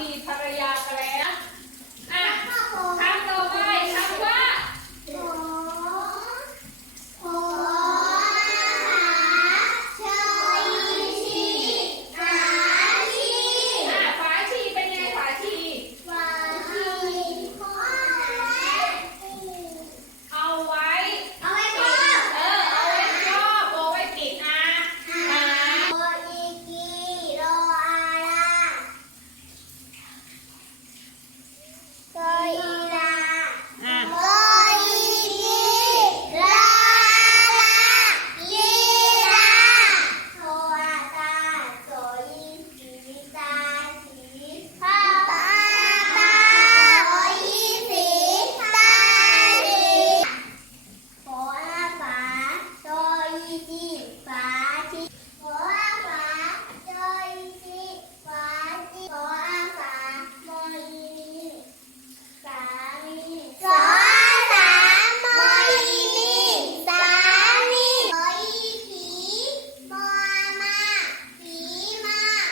มีภาร